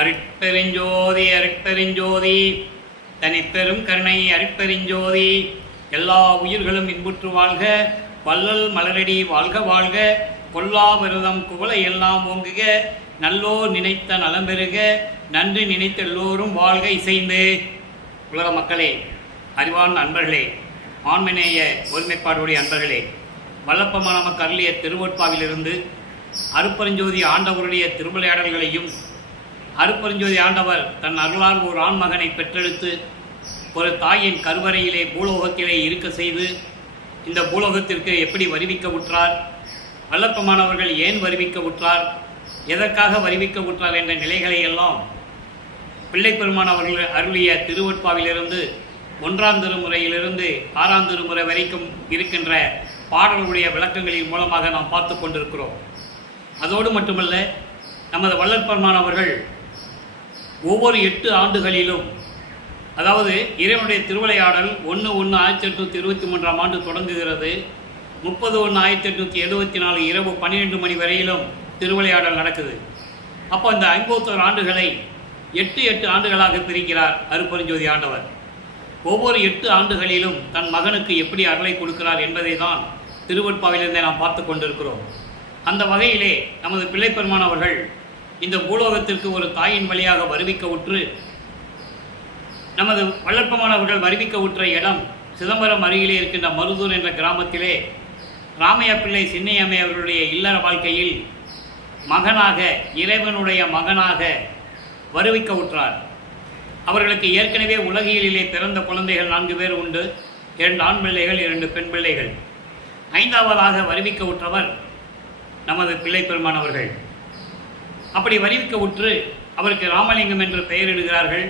அருட்பெருஞ்சோதி அருட்பெருஞ்சோதி தனிப்பெரும் கருணை அருட்பெருஞ்சோதி. எல்லா உயிர்களும் இன்புற்று வாழ்க, வள்ளல் மலரடி வாழ்க வாழ்க, கொல்லா விரதம் குவளை எல்லாம் ஓங்குக, நல்லோர் நினைத்த நலம் பெறுக, நன்றி நினைத்த எல்லோரும் வாழ்க இசைந்து. உலக மக்களே, அறிவான அன்பர்களே, ஆண்மநேய ஒருமைப்பாடுடைய அன்பர்களே, வல்லப்பமான நமக்கு அருளிய திருவொட்பாவிலிருந்து அருட்பெருஞ்சோதி ஆண்டவருடைய திருவிளையாடல்களையும், அருட்பெருஞ்சோதி ஆண்டவர் தன் அருளால் ஒரு ஆண்மகனை பெற்றெடுத்து ஒரு தாயின் கருவறையிலே பூலோகத்திலே இருக்க செய்து இந்த பூலோகத்திற்கு எப்படி வருவிக்க உற்றார், வல்லப்பமானவர்கள் ஏன் வருவிக்க உற்றார், எதற்காக வருவிக்க உற்றார் என்ற நிலைகளை எல்லாம் பிள்ளை பெருமானவர்கள் அருளிய திருவொட்பாவிலிருந்து 1ஆம் திருமுறையிலிருந்து 6ஆம் திருமுறை வரைக்கும் இருக்கின்ற பாடல்களுடைய விளக்கங்களின் மூலமாக நாம் பார்த்து கொண்டிருக்கிறோம். அதோடு மட்டுமல்ல, நமது வள்ளற்பெருமானவர்கள் ஒவ்வொரு 8 ஆண்டுகளிலும், அதாவது இறைவனுடைய திருவிளையாடல் 1/1/1823ஆம் ஆண்டு தொடங்குகிறது. 30/1/1874 இரவு 12 மணி வரையிலும் திருவிளையாடல் நடக்குது. அப்போ இந்த 51 ஆண்டுகளை 8 ஆண்டுகளாக பிரிக்கிறார் அருட்பெருஞ்சோதி ஆண்டவர். ஒவ்வொரு 8 ஆண்டுகளிலும் தன் மகனுக்கு எப்படி அருளை கொடுக்கிறார் என்பதை தான் திருவொட்பாவிலிருந்தே நாம் பார்த்து கொண்டிருக்கிறோம். அந்த வகையிலே நமது பிள்ளை பெருமான் அவர்கள் இந்த பூலோகத்திற்கு ஒரு தாயின் வழியாக வருவிக்க உற்று, நமது வள்ளற்பமானவர்கள் வருவிக்க உற்ற இடம் சிதம்பரம் அருகிலே இருக்கின்ற மருதூர் என்ற கிராமத்திலே ராமையா பிள்ளை சின்னையம்மை அவர்களுடைய இல்லற வாழ்க்கையில் மகனாக, இறைவனுடைய மகனாக வருவிக்க உற்றார். அவர்களுக்கு ஏற்கனவே உலகியலிலே பிறந்த குழந்தைகள் 4 பேர் உண்டு. 2 ஆண் பிள்ளைகள், 2 பெண் பிள்ளைகள். 5ஆவதாக வருவிக்க உற்றவர் நமது பிள்ளை பெருமான் அவர்கள். அப்படி வருவிக்க உற்று அவருக்கு ராமலிங்கம் என்று பெயரிடுகிறார்கள்.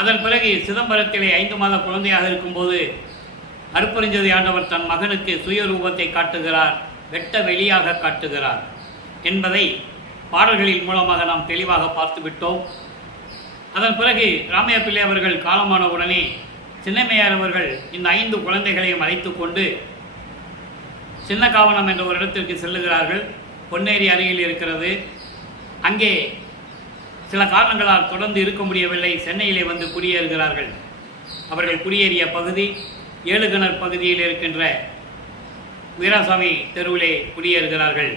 அதன் பிறகு சிதம்பரத்திலே 5 மாத குழந்தையாக இருக்கும்போது அருட்பெருஞ்சோதி ஆண்டவர் தன் மகனுக்கு சுயரூபத்தை காட்டுகிறார், வெட்ட வெளியாக காட்டுகிறார் என்பதை பாடல்களின் மூலமாக நாம் தெளிவாக பார்த்து விட்டோம். அதன் பிறகு ராமையா பிள்ளை அவர்கள் காலமான உடனே சின்னம்மையார் அவர்கள் இந்த 5 குழந்தைகளையும் அழைத்து கொண்டு சின்னகாவனம் என்ற ஒரு இடத்திற்கு செல்லுகிறார்கள். பொன்னேரி அருகில் இருக்கிறது. அங்கே சில காரணங்களால் தொடர்ந்து இருக்க முடியவில்லை. சென்னையிலே வந்து குடியேறுகிறார்கள். அவர்கள் குடியேறிய பகுதி ஏழுகிணர் பகுதியில் இருக்கின்ற வீராசாமி தெருவிலே குடியேறுகிறார்கள்.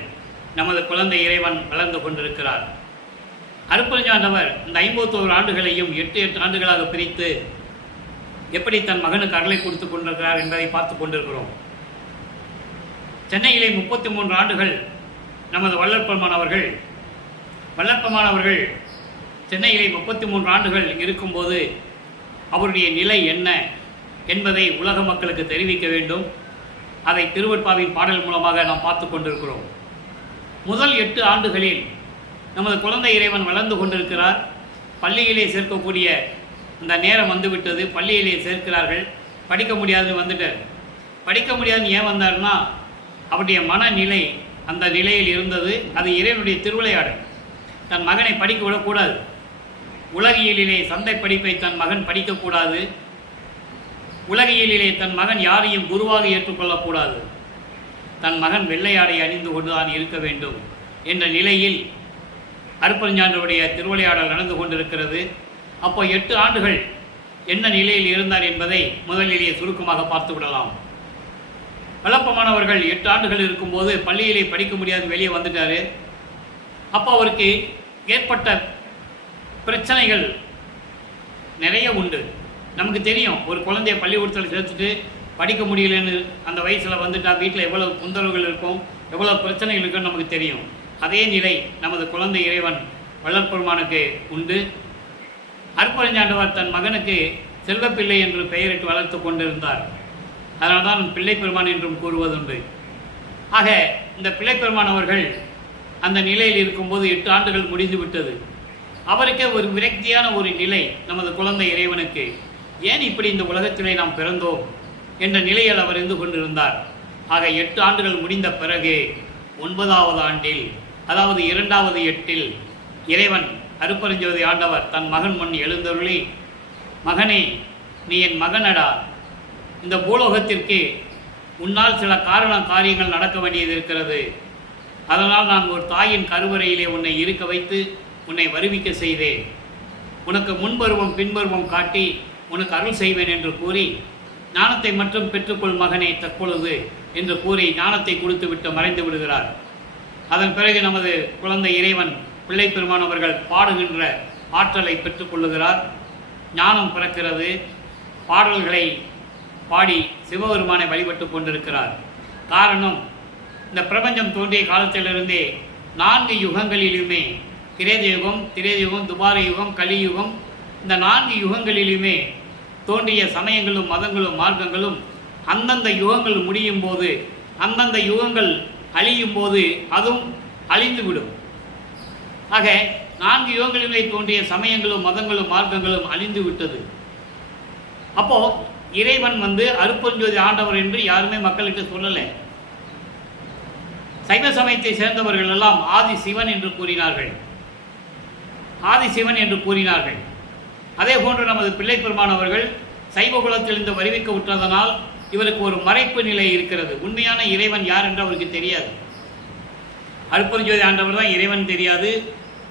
நமது குழந்தை இறைவன் வளர்ந்து கொண்டிருக்கிறார். அருட்பெருஞ்சாண்டவர் இந்த 51 ஆண்டுகளையும் 8 ஆண்டுகளாக பிரித்து எப்படி தன் மகனுக்கு அருளை கொடுத்து கொண்டிருக்கிறார் என்பதை பார்த்து கொண்டிருக்கிறோம். சென்னையிலே 33 ஆண்டுகள் நமது வள்ளற்பெருமானவர்கள் சென்னையிலே 33 ஆண்டுகள் இருக்கும்போது அவருடைய நிலை என்ன என்பதை உலக மக்களுக்கு தெரிவிக்க வேண்டும். அதை திருவொட்பாவின் பாடல் மூலமாக நாம் பார்த்து கொண்டிருக்கிறோம். முதல் 8 ஆண்டுகளில் நமது குழந்தை இறைவன் வளர்ந்து கொண்டிருக்கிறார். பள்ளியிலே சேர்க்கக்கூடிய அந்த நேரம் வந்துவிட்டது. பள்ளியிலே சேர்க்கிறார்கள். படிக்க முடியாதுன்னு வந்துட்டார். படிக்க முடியாதுன்னு ஏன் வந்தார்னா, அவருடைய மனநிலை அந்த நிலையில் இருந்தது. அது இறைவனுடைய திருவிளையாடல். தன் மகனை படிக்க விடக்கூடாது. உலகியலிலே சந்தை படிப்பை தன் மகன் படிக்கக்கூடாது. உலகியலிலே தன் மகன் யாரையும் குருவாக ஏற்றுக்கொள்ளக்கூடாது. தன் மகன் வெள்ளையாடை அணிந்து கொண்டுதான் இருக்க வேண்டும் என்ற நிலையில் அருட்பெருஞ்சாண்டவருடைய திருவிளையாடல் நடந்து கொண்டிருக்கிறது. அப்போ 8 ஆண்டுகள் என்ன நிலையில் இருந்தார் என்பதை முதலிலேயே சுருக்கமாக பார்த்து விடலாம். வல்லப்பமானவர்கள் 8 ஆண்டுகள் இருக்கும்போது பள்ளியிலே படிக்க முடியாது, வெளியே வந்துட்டார். அப்போ அவருக்கு ஏற்பட்ட பிரச்சனைகள் நிறைய உண்டு. நமக்கு தெரியும், ஒரு குழந்தைய பள்ளிக்கூடத்தில் சேர்த்துட்டு படிக்க முடியலன்னு அந்த வயசில் வந்துட்டால் வீட்டில் எவ்வளவு தொந்தரவுகள் இருக்கும், எவ்வளோ பிரச்சனைகள் இருக்குன்னு நமக்கு தெரியும். அதே நிலை நமது குழந்தை இறைவன் வள்ளற்பெருமானுக்கு உண்டு. அருட்பெருஞ்சாண்டவர் தன் மகனுக்கு செல்வப்பிள்ளை என்று பெயரிட்டு வளர்த்து கொண்டிருந்தார். அதனால் தான் பிள்ளை பெருமான் என்றும் கூறுவதுண்டு. ஆக இந்த பிள்ளை பெருமான் அவர்கள் அந்த நிலையில் இருக்கும்போது 8 ஆண்டுகள் முடிந்து விட்டது. அவருக்கே ஒரு விரக்தியான ஒரு நிலை நமது குழந்தை இறைவனுக்கு. ஏன் இப்படி இந்த உலகத்திலே நாம் பிறந்தோம் என்ற நிலையில் அவர் இருந்து கொண்டிருந்தார். ஆக 8 ஆண்டுகள் முடிந்த பிறகு 9ஆவது ஆண்டில், அதாவது 2வது 8இல் இறைவன் அருட்பெருஞ்சோதி ஆண்டவர் தன் மகன் முன் எழுந்தருளி, மகனே, நீ என் மகனடா. இந்த பூலோகத்திற்கு உன்னால் சில காரியங்கள் நடக்க வேண்டியது இருக்கிறது. அதனால் நான் ஒரு தாயின் கருவறையிலே உன்னை இருக்க வைத்து உன்னை வருவிக்க செய்தேன், உனக்கு முன்பருவம் பின்பருவம் காட்டி உனக்கு அருள் செய்வேன் என்று கூறி, ஞானத்தை மட்டும் பெற்றுக்கொள் மகனே தற்பொழுது என்று கூறி ஞானத்தை கொடுத்துவிட்டு மறைந்து விடுகிறார். அதன் பிறகு நமது குழந்தை இறைவன் பிள்ளை பெருமானவர்கள் பாடுகின்ற ஆற்றலை பெற்றுக்கொள்ளுகிறார். ஞானம் பிறக்கிறது. பாடல்களை பாடி சிவபெருமானை வழிபட்டு கொண்டிருக்கிறார். காரணம், இந்த பிரபஞ்சம் தோன்றிய காலத்திலிருந்தே 4 யுகங்களிலுமே, கிரேத யுகம், திரேத யுகம், துபார யுகம், கலியுகம், இந்த 4 யுகங்களிலுமே தோன்றிய சமயங்களும் மதங்களும் மார்க்கங்களும் அந்தந்த யுகங்கள் முடியும் போது, அந்தந்த யுகங்கள் அழியும் போது அதுவும் அழிந்துவிடும். ஆக 4 யுகங்களிலே தோன்றிய சமயங்களும் மதங்களும் மார்க்கங்களும் அழிந்து விட்டது. அப்போ இறைவன் அருட்பெருஞ்சோதி ஆண்டவர் என்று யாருமே மக்களுக்கு சொல்லலை. சைவ சமயத்தை சேர்ந்தவர்கள் எல்லாம் ஆதி சிவன் என்று கூறினார்கள், ஆதி சிவன் என்று கூறினார்கள். அதே போன்று நமது பிள்ளை பெருமானவர்கள் சைவ குலத்திலிருந்து வருவிக்க விட்டதனால் இவருக்கு ஒரு மறைப்பு நிலை இருக்கிறது. உண்மையான இறைவன் யார் என்று அவருக்கு தெரியாது. அருட்பெருஞ்சோதி ஆண்டவர் தான் இறைவன் தெரியாது.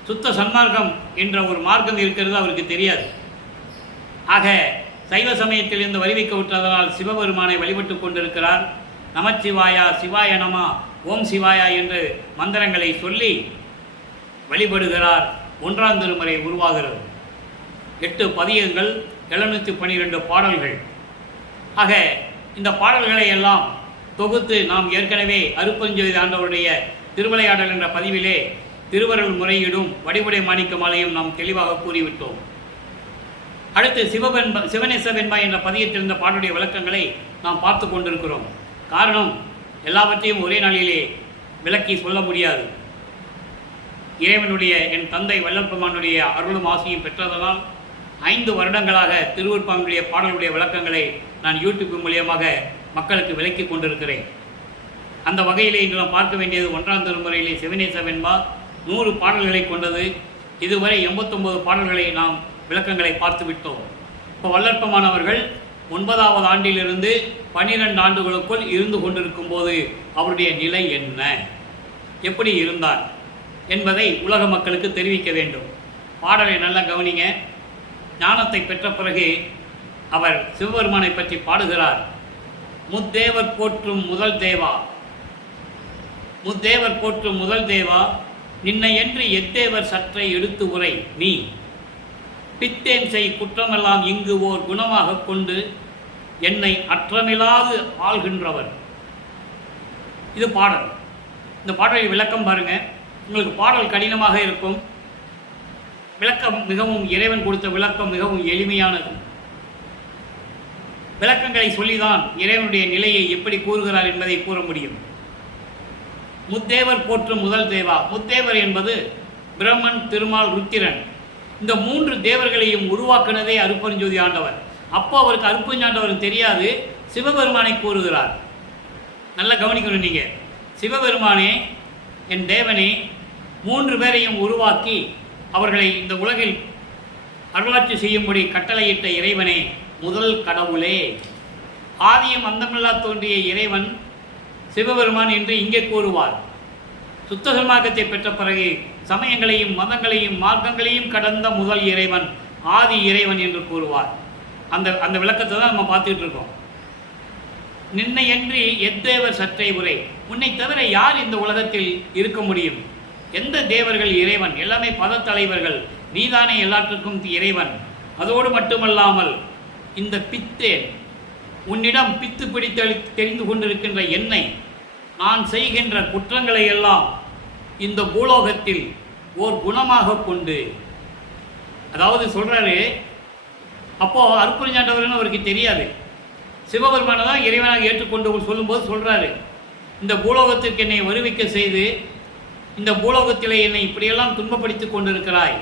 சுத்த சன்மார்க்கம் என்ற ஒரு மார்க்கம் இருக்கிறது அவருக்கு தெரியாது. ஆக சைவ சமயத்திலிருந்து வருவிக்க விட்டதனால் சிவபெருமானை வழிபட்டு கொண்டிருக்கிறார். நமச்சிவாயா, சிவாய நமா, ஓம் சிவாயா என்று மந்திரங்களை சொல்லி வழிபடுகிறார். 1ஆம் திருமுறை உருவாகிறது. 8 பதியங்கள், 712 பாடல்கள். ஆக இந்த பாடல்களை எல்லாம் தொகுத்து நாம் ஏற்கனவே அருட்பெருஞ்சோதி ஆண்டவருடைய திருவிளையாடல் என்ற பதிவிலே திருவருள் முறையீடும் வடிவுடை மாணிக்க மாலையும் நாம் தெளிவாக கூறிவிட்டோம். அடுத்து சிவனேசவென்பா என்ற பதியத்தில் இருந்த பாடலுடைய விளக்கங்களை நாம் பார்த்து கொண்டிருக்கிறோம். காரணம், எல்லாவற்றையும் ஒரே நாளிலே விளக்கி சொல்ல முடியாது. இறைவனுடைய என் தந்தை வல்லற்பெருமானுடைய அருளும் ஆசையும் பெற்றதனால் 5 வருடங்களாக திருவருட்பாவினுடைய பாடலுடைய விளக்கங்களை நான் யூடியூப் மூலியமாக மக்களுக்கு விளக்கி கொண்டிருக்கிறேன். அந்த வகையிலே இன்று நாம் பார்க்க வேண்டியது 1ஆம் திருமுறையிலே சிவனேசவென்பா 100 பாடல்களை கொண்டது. இதுவரை 89 பாடல்களை நாம் விளக்கங்களை பார்த்து விட்டோம். இப்போ வல்லற்பெருமானவர்கள் 9வது ஆண்டிலிருந்து 12 ஆண்டுகளுக்குள் இருந்து கொண்டிருக்கும் போது அவருடைய நிலை என்ன, எப்படி இருந்தார் என்பதை உலக மக்களுக்கு தெரிவிக்க வேண்டும். பாடலை நல்லா கவனிங்க. ஞானத்தை பெற்ற பிறகு அவர் சிவபெருமானை பற்றி பாடுகிறார். முத்தேவர் போற்றும் முதல் தேவா, முத்தேவர் போற்றும் முதல் தேவா, நின்னை என்று எத்தேவர் சற்றை எடுத்து உரை நீ, பித்தேன் செய் குற்றமெல்லாம் இங்கு ஓர் குணமாக கொண்டு என்னை அற்றமில்லாது ஆள்கின்றவர். இது பாடல். இந்த பாடலில் விளக்கம் பாருங்க. உங்களுக்கு பாடல் கடினமாக இருக்கும். விளக்கம் மிகவும், இறைவன் கொடுத்த விளக்கம் மிகவும் எளிமையானது. விளக்கங்களை சொல்லிதான் இறைவனுடைய நிலையை எப்படி கூறுகிறார் என்பதை கூற முடியும். முத்தேவர் போற்றும் முதல் தேவா. முத்தேவர் என்பது பிரம்மன், திருமால், ருத்திரன். இந்த 3 தேவர்களையும் உருவாக்குனதே அருட்பெருஞ்சோதி ஆண்டவர். அப்போ அவருக்கு அருட்பெருஞ்சாண்டவர் தெரியாது, சிவபெருமானை கூறுகிறார். நல்லா கவனிக்கணும் நீங்க. சிவபெருமானே, என் தேவனே, 3 பேரையும் உருவாக்கி அவர்களை இந்த உலகில் அருளாட்சி செய்யும்படி கட்டளையிட்ட இறைவனே, முதல் கடவுளே, ஆதியும் அந்தமில்லா தோன்றிய இறைவன் சிவபெருமான் என்று இங்கே கூறுவார். சுத்த சன்மார்க்கத்தை பெற்ற பிறகு சமயங்களையும் மதங்களையும் மார்க்கங்களையும் கடந்த முதல் இறைவன் ஆதி இறைவன் என்று கூறுவார். அந்த விளக்கத்தை தான் நம்ம பார்த்துக்கிட்டு இருக்கோம். நின்னையன்றி எத்தேவர் சற்றை உரை, உன்னை தவிர யார் இந்த உலகத்தில் இருக்க முடியும்? எந்த தேவர்கள் இறைவன்? எல்லாமே பதத்தலைவர்கள். நீதானே எல்லாற்றுக்கும் இறைவன். அதோடு மட்டுமல்லாமல் இந்த பித்தேன், உன்னிடம் பித்து பிடித்து தெரிந்து கொண்டிருக்கின்ற என்னை, நான் செய்கின்ற குற்றங்களை எல்லாம் இந்த பூலோகத்தில் ஓர் குணமாக கொண்டு, அதாவது சொல்றாரு. அப்போ அருட்பெருஞ்சாண்டவர்னு அவருக்கு தெரியாது. சிவபெருமானை தான் இறைவனாக ஏற்றுக்கொண்டு சொல்லும்போது சொல்றாரு, இந்த பூலோகத்திற்கு என்னை வருவிக்க செய்து இந்த பூலோகத்திலே என்னை இப்படியெல்லாம் துன்பப்படுத்தி கொண்டிருக்கிறாய்.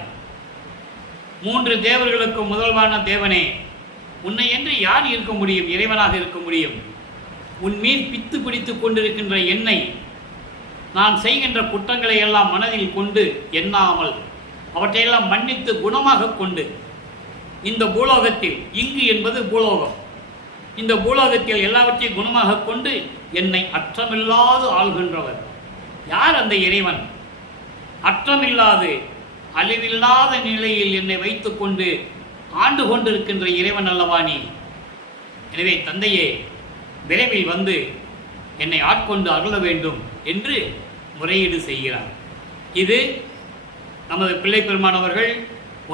3 தேவர்களுக்கு முதல்வான தேவனே, உன்னை என்று யார் இருக்க முடியும்? இறைவனாக இருக்க முடியும். உன் மீது பித்து பிடித்து கொண்டிருக்கின்ற என்னை, நான் செய்கின்ற குற்றங்களை எல்லாம் மனதில் கொண்டு எண்ணாமல் அவற்றையெல்லாம் மன்னித்து குணமாக கொண்டு இந்த பூலோகத்தில், இங்கு என்பது பூலோகம், இந்த பூலோகத்தில் எல்லாவற்றையும் குணமாக கொண்டு என்னை அற்றமில்லாது ஆள்கின்றவர். யார் அந்த இறைவன்? அற்றமில்லாது அழிவில்லாத நிலையில் என்னை வைத்துக்கொண்டு ஆண்டு கொண்டிருக்கின்ற இறைவன் அல்லவா நீ. எனவே தந்தையே, விரைவில் வந்து என்னை ஆட்கொண்டு அருள வேண்டும் என்று முறையீடு செய்கிறார். இது நமது பிள்ளை பெருமானவர்கள்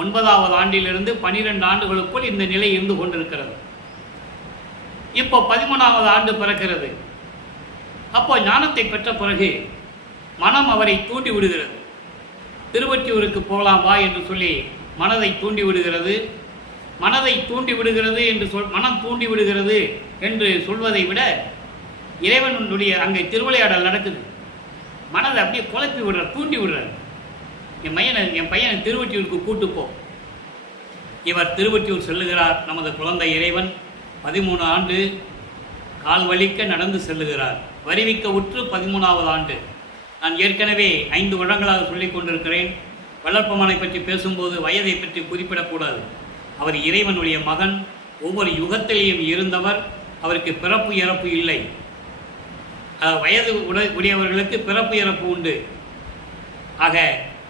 9வது ஆண்டிலிருந்து 12 ஆண்டுகளுக்குள் இந்த நிலை இருந்து கொண்டிருக்கிறது. இப்போ 13வது ஆண்டு பிறக்கிறது. அப்போ ஞானத்தை பெற்ற பிறகு மனம் அவரை தூண்டி விடுகிறது. திருவொற்றியூருக்கு போகலாம் வா என்று சொல்லி மனதை தூண்டி விடுகிறது. மனதை தூண்டி விடுகிறது என்று மனம் தூண்டி விடுகிறது என்று சொல்வதை விட இறைவனுடைய அங்கே திருவிளையாடல் நடக்குது. மனதை அப்படியே குழப்பி விடுறார், தூண்டி விடுறார். என் பையனை திருவொற்றியூருக்கு கூட்டு போ. இவர் திருவொற்றியூர் செல்லுகிறார். நமது குழந்தை இறைவன் 13 ஆண்டு கால் வலிக்க நடந்து செல்லுகிறார். வருவிக்க உற்று 13வது ஆண்டு. நான் ஏற்கனவே 5 வருடங்களாக சொல்லிக் கொண்டிருக்கிறேன். வளர்ப்பமானை பற்றி பேசும்போது வயதை பற்றி குறிப்பிடக்கூடாது. அவர் இறைவனுடைய மகன், ஒவ்வொரு யுகத்திலேயும் இருந்தவர். அவருக்கு பிறப்பு இறப்பு இல்லை. வயது உடையவர்களுக்கு பிறப்பு இறப்பு உண்டு. ஆக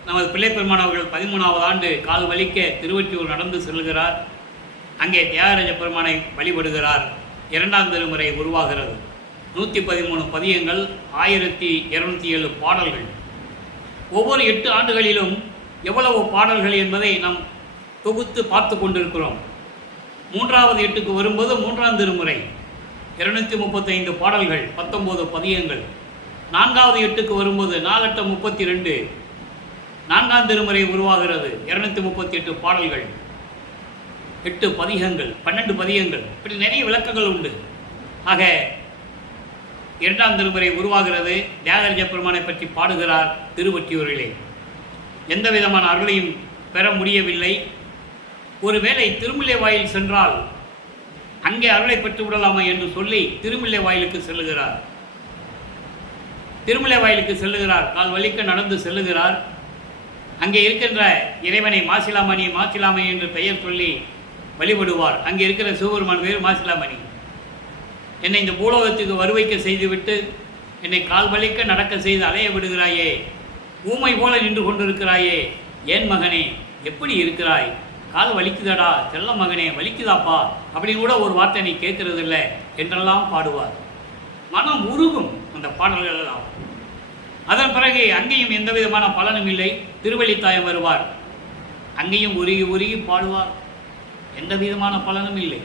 நமது பிள்ளை பெருமான் அவர்கள் 13வது ஆண்டு கால் வலிக்க திருவொற்றியூர் நடந்து செல்கிறார். அங்கே தியாகராஜ பெருமானை வழிபடுகிறார். 2ஆம் திருமுறை உருவாகிறது. 113 பதியங்கள், 1207 பாடல்கள். ஒவ்வொரு 8 ஆண்டுகளிலும் எவ்வளவு பாடல்கள் என்பதை நாம் தொகுத்து பார்த்து கொண்டிருக்கிறோம். 3வது 8க்கு வரும்போது 3ஆம் திருமுறை 235 பாடல்கள், 19 பதியங்கள். 4வது 8க்கு வரும்போது 4 8 32, 4ஆம் திருமுறை உருவாகிறது. 238 பாடல்கள், 8 பதிகங்கள், 12 பதியங்கள். இப்படி நிறைய விளக்கங்கள் உண்டு. ஆக 2ஆம் திருமுறை உருவாகிறது. தியாகராஜ பெருமானை பற்றி பாடுகிறார் திருவொற்றியூரிலே. எந்த விதமான அருளையும் பெற முடியவில்லை. ஒருவேளை திருமுல்லை வாயில் சென்றால் அங்கே அருளை பெற்று விடலாமா என்று சொல்லி திருமுல்லை வாயிலுக்கு செல்லுகிறார். திருமுல்லை வாயிலுக்கு செல்லுகிறார். கால் வலிக்க நடந்து செல்லுகிறார். அங்கே இருக்கின்ற இறைவனை மாசிலாமணி மாசிலாமணி என்று பெயர் சொல்லி வழிபடுவார். அங்கே இருக்கிற சிவபெருமான் பேர் மாசிலாமணி. என்னை இந்த பூலோகத்துக்கு வருவைக்க செய்துவிட்டு என்னை கால் வலிக்க நடக்க செய்து அலைய விடுகிறாயே, ஊமை போல நின்று கொண்டிருக்கிறாயே, ஏன் மகனே எப்படி இருக்கிறாய், கால் வலிக்குதாடா, செல்ல மகனே வலிக்குதாப்பா அப்படின்னு கூட ஒரு வார்த்தை நீ கேட்கறது இல்லை என்றெல்லாம் பாடுவார். மனம் உருகும் அந்த பாடல்கள் எல்லாம். அதன் பிறகு அங்கேயும் எந்த விதமான பலனும் இல்லை. திருவள்ளித்தாயம் வருவார். அங்கேயும் உருகி உருகி பாடுவார். எந்த விதமான பலனும் இல்லை.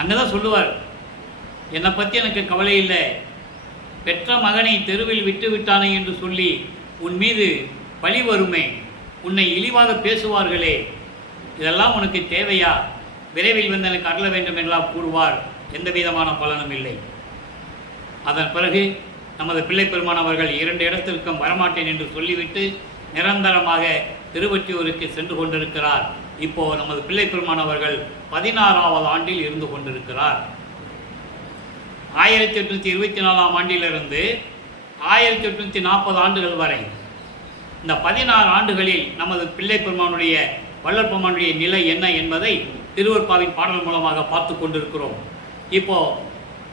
அங்கே தான் சொல்லுவார், என்னை பற்றி எனக்கு கவலை இல்லை, பெற்ற மகனை தெருவில் விட்டு விட்டானே என்று சொல்லி உன் மீது பழி வருமே, உன்னை இழிவாக பேசுவார்களே, இதெல்லாம் உனக்கு தேவையா, விரைவில் வந்து எனக்கு அருள வேண்டும் என்றெல்லாம் கூறுவார். எந்த விதமான பலனும் இல்லை. அதன் பிறகு நமது பிள்ளை பெருமான் அவர்கள் 2 இடத்திற்கும் வரமாட்டேன் என்று சொல்லிவிட்டு நிரந்தரமாக திருவொற்றியூருக்கு சென்று கொண்டிருக்கிறார். இப்போ நமது பிள்ளை பெருமான் அவர்கள் 16வது ஆண்டில் இருந்து கொண்டிருக்கிறார். 1824ஆம் ஆண்டிலிருந்து 1840 ஆண்டுகள் வரை இந்த 16 ஆண்டுகளில் நமது பிள்ளை பெருமானுடைய வள்ளல் பெருமானுடைய நிலை என்ன என்பதை திருவருட்பாவின் பாடல் மூலமாக பார்த்து கொண்டிருக்கிறோம். இப்போ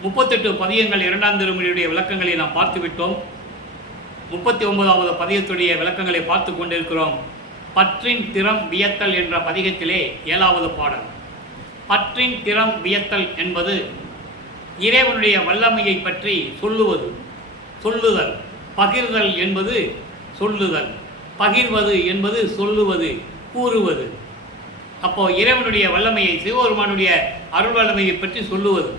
38 பதியங்கள் 2ஆம் திருமுறையுடைய விளக்கங்களை நாம் பார்த்துவிட்டோம். 39வது பதியத்துடைய விளக்கங்களை பார்த்து கொண்டிருக்கிறோம். பற்றின் திறம் வியத்தல் என்ற பதிகத்திலே 7வது பாடல். பற்றின் திறம் வியத்தல் என்பது இறைவனுடைய வல்லமையை பற்றி சொல்லுவது, சொல்லுதல். பகிர்தல் என்பது சொல்லுதல், பகிர்வது என்பது சொல்லுவது, கூறுவது. அப்போ இறைவனுடைய வல்லமையை, சிவபெருமானுடைய அருள் வல்லமையை பற்றி சொல்லுவது.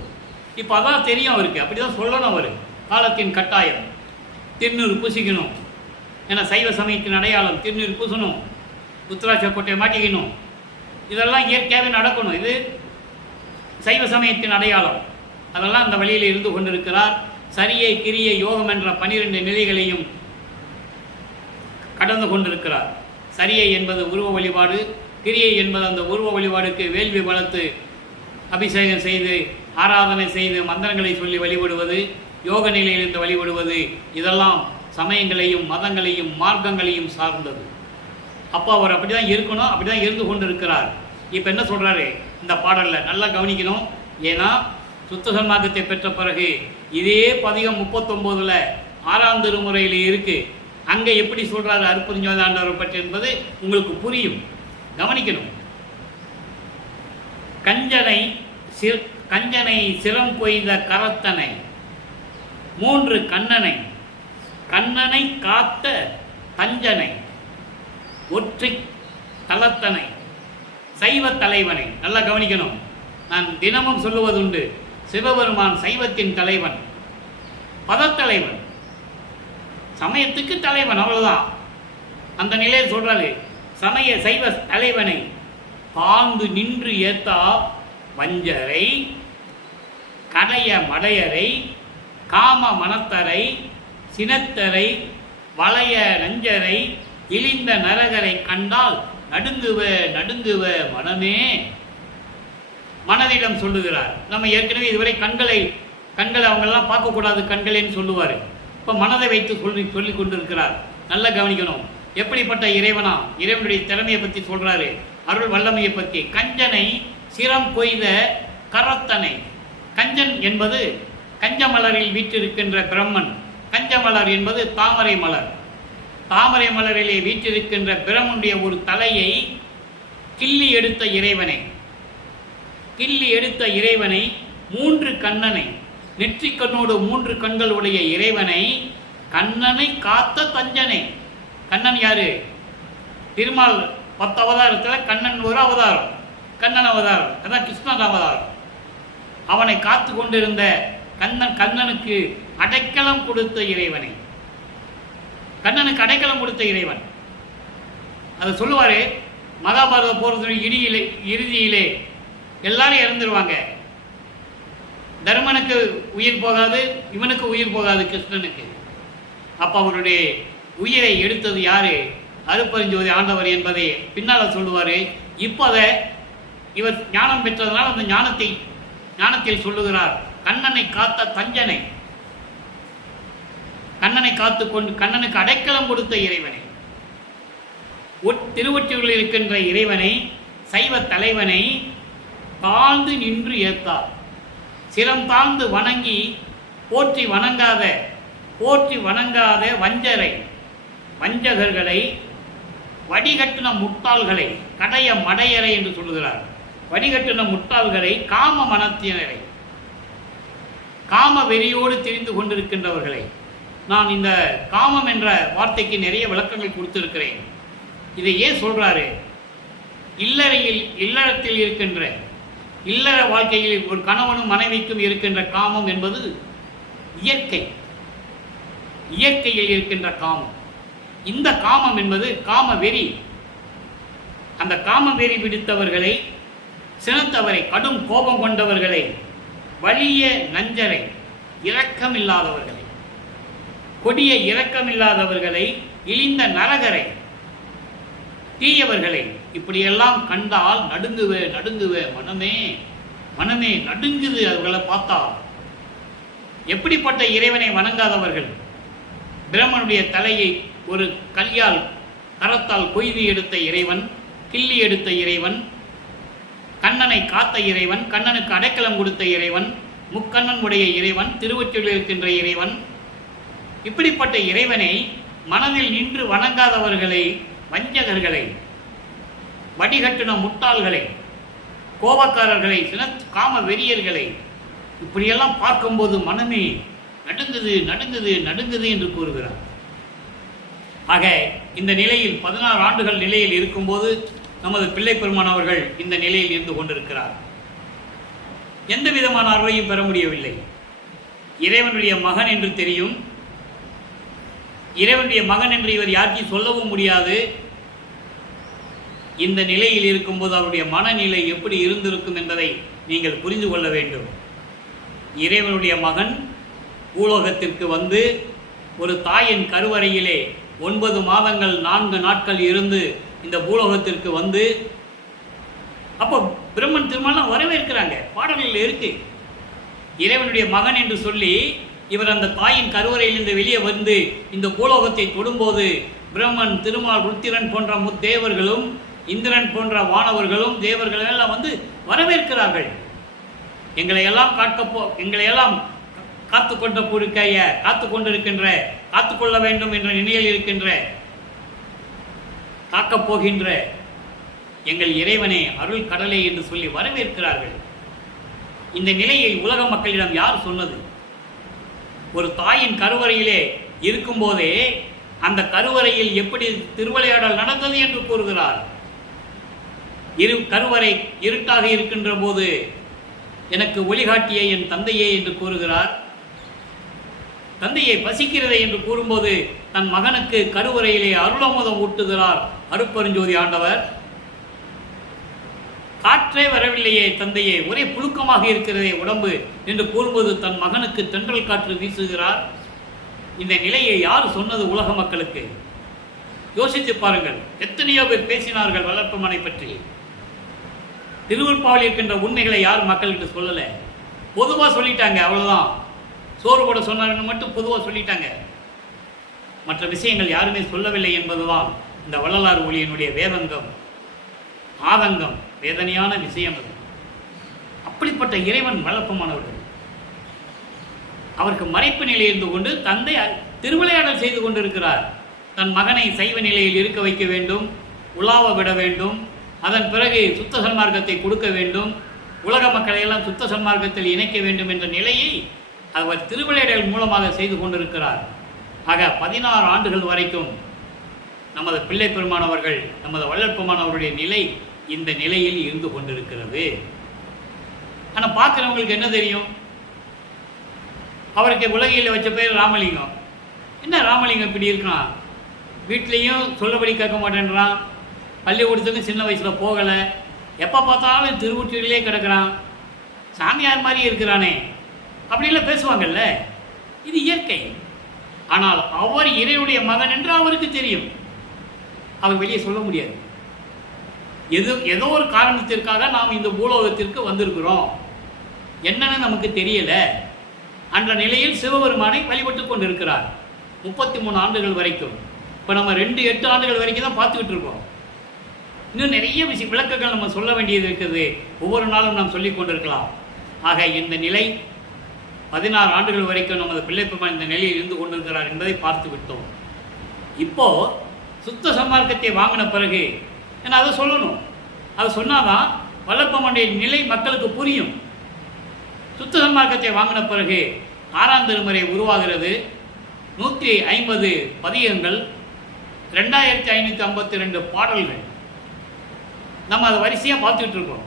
இப்போ அதான் தெரியும் அவருக்கு, அப்படி தான் சொல்லணும். அவர் காலத்தின் கட்டாயம். திருநீர் பூசிக்கணும், ஏன்னா சைவ சமயத்தின் அடையாளம் திருநீர் பூசணும், உத்திராட்ச கோட்டையை மாட்டிக்கணும், இதெல்லாம் இயற்கையாகவே நடக்கணும். இது சைவ சமயத்தின் அடையாளம். அதெல்லாம் அந்த வழியில் இருந்து கொண்டிருக்கிறார். சரியை கிரியை யோகம் என்ற 12 நிலைகளையும் கடந்து கொண்டிருக்கிறார். சரியை என்பது உருவ வழிபாடு, கிரியை என்பது அந்த உருவ வழிபாடுக்கு வேள்வி வளர்த்து அபிஷேகம் செய்து ஆராதனை செய்து மந்திரங்களை சொல்லி வழிபடுவது, யோக நிலையிலிருந்து வழிபடுவது, இதெல்லாம் சமயங்களையும் மதங்களையும் மார்க்கங்களையும் சார்ந்தது. அப்போ அவர் அப்படி தான் இருக்கணும், அப்படி தான் இருந்து கொண்டு இருக்கிறார். இப்போ என்ன சொல்கிறாரு இந்த பாடலில் நல்லா கவனிக்கணும். ஏன்னா சுத்த சன்மார்க்கத்தை பெற்ற பிறகு இதே பதிகம் 39ல் 6ஆம் திருமுறையில் இருக்குது. அங்கே எப்படி சொல்கிறாரு அருட்பெருஞ்சோதி ஆண்டவரை பற்றி என்பது உங்களுக்கு புரியும், கவனிக்கணும். கஞ்சனை சிரம் கொய்த கரத்தனை, 3 கண்ணனை காத்த தஞ்சனை, ஒற்றை தலத்தனை, சைவ தலைவனை. நல்லா கவனிக்கணும். நான் தினமும் சொல்லுவதுண்டு, சிவபெருமான் சைவத்தின் தலைவன், பதத்தலைவன், சமயத்துக்கு தலைவன், அவ்வளவுதான். அந்த நிலையை சொல்றாரு. சைவ தலைவனை பாந்து நின்று ஏத்தா வஞ்சரை, கடைய மடையரை, காம மனத்தரை, சினத்தரை, வளைய நஞ்சரை, இழிந்த நரகரை கண்டால் நடுங்குவ மனமே. மனதிடம் சொல்லுகிறார். நம்ம ஏற்கனவே இதுவரை கண்களை அவங்களெல்லாம் பார்க்கக்கூடாது கண்களேன்னு சொல்லுவார். இப்போ மனதை வைத்து சொல்லி கொண்டிருக்கிறார். நல்லா கவனிக்கணும். எப்படிப்பட்ட இறைவனா, இறைவனுடைய திறமையை பற்றி சொல்கிறாரு, அருள் வல்லமையை பற்றி. கஞ்சனை சிரம் கொய்த கரத்தனை. கஞ்சன் என்பது கஞ்சமலரில் வீற்றிருக்கின்ற பிரம்மன். கஞ்சமலர் என்பது தாமரை மலர். தாமரை மலரிலே வீற்றிருக்கின்ற பிரம்மனுடைய ஒரு தலையை கிள்ளி எடுத்த இறைவனை 3 கண்ணனை, நெற்றிக்கண்ணோடு 3 கண்கள் உடைய இறைவனை, கண்ணனை காத்த தஞ்சனை. கண்ணன் யாரு? திருமால் 10 அவதாரத்தில் கண்ணன் ஒரு அவதாரம், கண்ணன் அவதாரம், அதான் கிருஷ்ணன் அவதாரம். அவனை காத்து கொண்டிருந்த கண்ணனுக்கு அடைக்கலம் கொடுத்த இறைவனை, கண்ணனுக்கு அடைக்கலம் கொடுத்த இறைவன். அதை சொல்லுவாரு மகாபாரத போறதுடைய இறுதியிலே எல்லாரும் இறந்துருவாங்க. தர்மனுக்கு உயிர் போகாது, இவனுக்கு உயிர் போகாது, கிருஷ்ணனுக்கு. அப்போ அவருடைய உயிரை எடுத்தது யாரு? அருட்பெருஞ்சோதி ஆண்டவர் என்பதை பின்னால் சொல்லுவார். இப்போ அதை இவர் ஞானம் பெற்றதனால் அந்த ஞானத்தில் சொல்லுகிறார். கண்ணனை காத்த தஞ்சனை, கண்ணனை காத்து கொண்டு கண்ணனுக்கு அடைக்கலம் கொடுத்த இறைவனை, திருவொற்றியூரில் இருக்கின்ற இறைவனை, சைவ தலைவனை தாழ்ந்து நின்று ஏத்தார். சிரம் தாழ்ந்து வணங்கி போற்றி வணங்காத வஞ்சகர்களை, வடிகட்டின முட்டாள்களை, கடைய மடையரை என்று சொல்லுகிறார். வடிகட்டின முட்டாள்களை, காம மனத்தினரை, காம வெறியோடு திரிந்து கொண்டிருக்கின்றவர்களை. நான் இந்த காமம் என்ற வார்த்தைக்கு நிறைய விளக்கங்கள் கொடுத்திருக்கிறேன். இதை ஏன் சொல்றாரு? இல்லறத்தில் இருக்கின்ற, இல்லற வாழ்க்கையில் ஒரு கணவனும் மனைவிக்கும் இருக்கின்ற காமம் என்பது இயற்கையில் இருக்கின்ற காமம். இந்த காமம் என்பது காம வெறி. அந்த காம வெறி பிடித்தவர்களை, சினத்தவரை, கடும் கோபம் கொண்டவர்களை, வலிய நஞ்சரை, இரக்கமில்லாதவர்களை, கொடிய இரக்கமில்லாதவர்களை, இழிந்த நரகரை, தீயவர்களை இப்படியெல்லாம் கண்டால் நடுங்குவ மனமே நடுங்குது. அவர்களை பார்த்தா எப்படிப்பட்ட இறைவனை வணங்காதவர்கள்? பிரம்மனுடைய தலையை ஒரு கரத்தால் கொய்து எடுத்த இறைவன், கிள்ளி எடுத்த இறைவன், கண்ணனை காத்த இறைவன், கண்ணனுக்கு அடைக்கலம் கொடுத்த இறைவன், முக்கண்ணன் உடைய இறைவன், திருவொற்றியூரில் இருக்கின்ற இறைவன். இப்படிப்பட்ட இறைவனை மனதில் நின்று வணங்காதவர்களை, வஞ்சகர்களை, வடிகட்டின முட்டாள்களை, கோபக்காரர்களை, காம வெறியர்களை இப்படியெல்லாம் பார்க்கும்போது மனமே நடுங்குது என்று கூறுகிறார். ஆக இந்த நிலையில் 16 ஆண்டுகள் நிலையில் இருக்கும்போது நமது பிள்ளை பெருமான் அவர்கள் இந்த நிலையில் இருந்து கொண்டிருக்கிறார். எந்த விதமான அருளையும் பெற முடியவில்லை. இறைவனுடைய மகன் என்று தெரியும், இறைவனுடைய மகன் என்று இவர் யாருக்கும் சொல்லவும் முடியாது. இந்த நிலையில் இருக்கும்போது அவருடைய மனநிலை எப்படி இருந்திருக்கும் என்பதை நீங்கள் புரிந்து கொள்ள வேண்டும். இறைவனுடைய மகன் பூலோகத்திற்கு வந்து ஒரு தாயின் கருவறையிலே 9 மாதங்கள் 4 நாட்கள் இருந்து இந்த பூலோகத்திற்கு வந்து, அப்போ பிரம்மன் திருமாலாம் வரவேற்கிறாங்க. பாடல்களில் இருக்கு, இறைவனுடைய மகன் என்று சொல்லி இவர் அந்த தாயின் கருவறையிலிருந்து வெளியே வந்து இந்த பூலோகத்தை தொடும்போது பிரம்மன், திருமால், ருத்திரன் போன்ற முத்தேவர்களும், இந்திரன் போன்ற வானவர்களும், தேவர்களும் எல்லாம் வந்து வரவேற்கிறார்கள். எங்களையெல்லாம் காத்து கொள்ள வேண்டும் என்ற நிலையில் இருக்கின்ற, காக்கப் போகின்ற எங்கள் இறைவனே, அருள் கடலே என்று சொல்லி வரவேற்கிறார்கள். இந்த நிலையை உலக மக்களிடம் யார் சொன்னது? ஒரு தாயின் கருவறையிலே இருக்கும்போதே அந்த கருவறையில் எப்படி திருவிளையாடல் நடந்தது என்று கூறுகிறார். கருவறை இருட்டாக இருக்கின்ற போது எனக்கு ஒளிகாட்டிய என் தந்தையே என்று கூறுகிறார். தந்தையை பசிக்கிறதே என்று கூறும்போது தன் மகனுக்கு கருவறையிலே அருளமுதம் ஊட்டுகிறார் அருட்பெருஞ்சோதி ஆண்டவர். காற்றே வரவில்லையே தந்தையே, ஒரே புழுக்கமாக இருக்கிறதே உடம்பு என்று கூறும்போது தன் மகனுக்கு தென்றல் காற்று வீசுகிறார். இந்த நிலையை யார் சொன்னது உலக மக்களுக்கு? யோசித்து பாருங்கள். எத்தனையோ பேர் பேசினார்கள் வளர்ப்புமனை பற்றி. திருவருட்பாவில் இருக்கின்ற உண்மைகளை யார் மக்கள்கிட்ட சொல்லலை. பொதுவாக சொல்லிட்டாங்க, அவ்வளோதான். சோறு போட சொன்னாருன்னு மட்டும் பொதுவாக சொல்லிட்டாங்க. மற்ற விஷயங்கள் யாருமே சொல்லவில்லை என்பதுதான் இந்த வள்ளலார் ஒளியினுடைய வேதங்கம், ஆதங்கம், வேதனையான விஷயம் அது. அப்படிப்பட்ட இறைவன் வளர்ப்பமானவர்கள். அவருக்கு மறைப்பு நிலை இருந்து கொண்டு தந்தை திருவிளையாடல் செய்து கொண்டிருக்கிறார். தன் மகனை சைவ நிலையில் இருக்க வைக்க வேண்டும், உலாவ விட வேண்டும், அதன் பிறகு சுத்த சன்மார்க்கத்தை கொடுக்க வேண்டும், உலக மக்களை எல்லாம் சுத்த சன்மார்க்கத்தில் இணைக்க வேண்டும் என்ற நிலையை அவர் திருவிளையாடல் மூலமாக செய்து கொண்டிருக்கிறார். ஆக 16 ஆண்டுகள் வரைக்கும் நமது பிள்ளை பெருமானவர்கள், நமது வள்ளற்பெருமானவருடைய நிலை இந்த நிலையில் இருந்து கொண்டிருக்கிறது. ஆனால் பார்க்குறவங்களுக்கு என்ன தெரியும்? அவருக்கு உலகில் வச்ச பேர் ராமலிங்கம். என்ன ராமலிங்கம் இப்படி இருக்கான்? வீட்லேயும் சொல்லபடி கேட்க மாட்டேன்றான், பள்ளிக்கூடத்துக்கும் சின்ன வயசில் போகலை, எப்போ பார்த்தாலும் திருவொற்றிலே கிடக்கிறான், சாமியார் மாதிரி இருக்கிறானே அப்படிலாம் பேசுவாங்கல்ல. இது இயற்கை. ஆனால் அவர் இறைவனுடைய மகன் என்று அவருக்கு தெரியும். அவர் வெளியே சொல்ல முடியாது. ஏதோ ஒரு காரணத்திற்காக நாம் இந்த பூலோகத்திற்கு வந்திருக்கிறோம், என்னன்னு நமக்கு தெரியலை. அந்த நிலையில் சிவபெருமானை வழிபட்டு கொண்டிருக்கிறார் 33 ஆண்டுகள் வரைக்கும். இப்போ நம்ம 2-8 ஆண்டுகள் வரைக்கும் தான் பார்த்துக்கிட்டு இருக்கோம். இன்னும் நிறைய விளக்கங்கள் நம்ம சொல்ல வேண்டியது இருக்குது. ஒவ்வொரு நாளும் நாம் சொல்லிக் கொண்டிருக்கலாம். ஆக இந்த நிலை 16 ஆண்டுகள் வரைக்கும் நமது பிள்ளை பெருமான் இந்த நிலையில் இருந்து கொண்டிருக்கிறார் என்பதை பார்த்து விட்டோம். இப்போது சுத்த சன்மார்க்கத்தை வாங்கின பிறகு ஏன்னா அதை சொல்லணும். அதை சொன்னாதான் வளர்ப்பமனுடைய நிலை மக்களுக்கு புரியும். சுத்த சன்மார்க்கத்தை வாங்கின பிறகு 6ஆம் திருமுறை உருவாகிறது. 150 பதிகங்கள், 2552 பாடல்கள். நம்ம அதை வரிசையாக பார்த்துக்கிட்டு இருக்கோம்.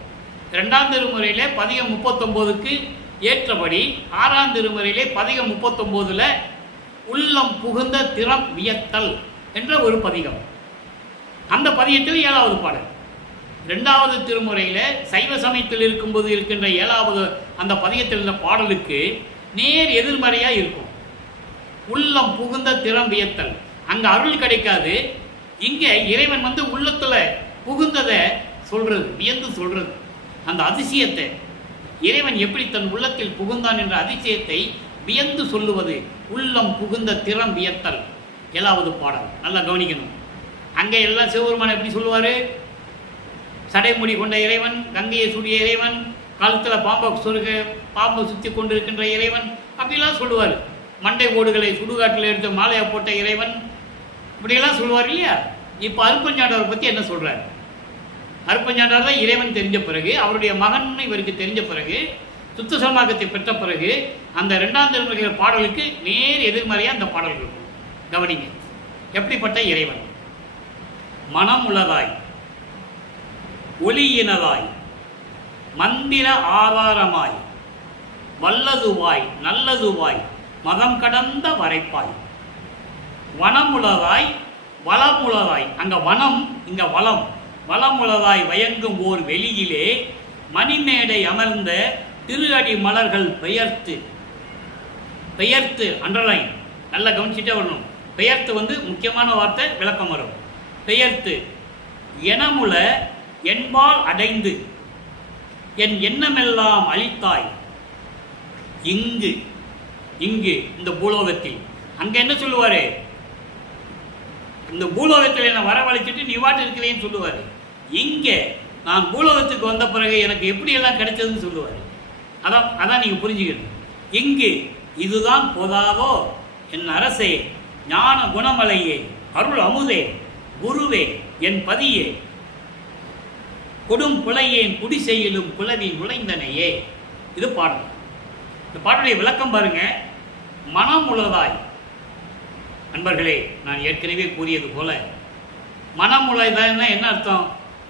2ஆம் திருமுறையிலே பதிகம் 39க்கு ஏற்றபடி 6ஆம் திருமுறையிலே பதிகம் 39ல் உள்ளம் புகுந்த திறம் வியத்தல் என்ற ஒரு பதிகம். அந்த பதிகத்தில் 7வது பாடல். 2வது திருமுறையில் சைவ சமயத்தில் இருக்கும்போது இருக்கின்ற 7வது அந்த பதிகத்தில் இருந்த பாடலுக்கு நேர் எதிர்மறையாக இருக்கும். உள்ளம் புகுந்த திறம் வியத்தல். அங்கே அருள் கிடைக்காது. இங்கே இறைவன் உள்ளத்தில் புகுந்ததை சொல்கிறது, வியந்து சொல்கிறது. அந்த அதிசயத்தை இறைவன் எப்படி தன் உள்ளத்தில் புகுந்தான் என்ற அதிசயத்தை வியந்து சொல்லுவது உள்ளம் புகுந்த திறம் வியத்தல் 7வது பாடல். நல்லா கவனிக்கணும். அங்கே எல்லாம் சிவபெருமான் எப்படி சொல்லுவார்? சடைமுடி கொண்ட இறைவன், கங்கையை சூடிய இறைவன், கழுத்தில் பாம்பை சுற்றி கொண்டிருக்கின்ற இறைவன் அப்படிலாம் சொல்லுவார். மண்டை ஓடுகளை சுடுகாட்டில் எடுத்து மாலையை போட்ட இறைவன் இப்படியெல்லாம் சொல்லுவார் இல்லையா? இப்போ அருப்பஞ்சாண்டவரை பற்றி என்ன சொல்கிறார்? அருப்பஞ்சாண்டவர் தான் இறைவன் தெரிஞ்ச பிறகு, அவருடைய மகன் இவருக்கு தெரிஞ்ச பிறகு, சுத்த சன்மார்க்கத்தை பெற்ற பிறகு அந்த 2ஆம் திருமுறை பாடலுக்கு நேர் எதிர்மறையாக அந்த பாடல்கள் இருக்கும். கவனிங்க, எப்படிப்பட்ட இறைவன்? மனம் உள்ளதாய், ஒளியினதாய், மந்திர ஆதாரமாய், வல்லதுவாய், நல்லதுவாய், மதம் கடந்த வரைப்பாய், வனமுளதாய், வளமுளதாய். அங்கே வனம், இங்கே வளம். வளமுளதாய் வயங்கும் ஓர் வெளியிலே மணிமேடை அமர்ந்த திரு அடி மலர்கள் பெயர்த்து, பெயர்த்து அண்டர்லைன் நல்லா கவனிச்சுட்டே வரணும். பெயர்த்து முக்கியமான வார்த்தை, விளக்கம் வரும். பெயர்த்து எனமுல என்பால் அடைந்து என் எண்ணமெல்லாம் அளித்தாய் இங்கு, இங்கு இந்த பூலோகத்தில். அங்கே என்ன சொல்லுவார்? இந்த பூலோகத்தில் என்னை வரவழைச்சிட்டு நீ வாட்டு இருக்கிறேன்னு சொல்லுவார். இங்கே நான் பூலோகத்துக்கு வந்த பிறகு எனக்கு எப்படியெல்லாம் கிடைச்சதுன்னு சொல்லுவார். அதான் நீங்கள் புரிஞ்சுக்கணும். இங்கு இதுதான் போதாதோ என் அரசே, ஞான குணமலையே, அருள் அமுதே, குருவே, என் பதியே, கொடும் புலையேன் குடிசெயிலும் குலவி நுழைந்தனையே. இது பாடல். இந்த பாடலுடைய விளக்கம் பாருங்க. மனம் உளதாய். நண்பர்களே, நான் ஏற்கனவே கூறியது போல மனம் உளதாய்னா என்ன அர்த்தம்?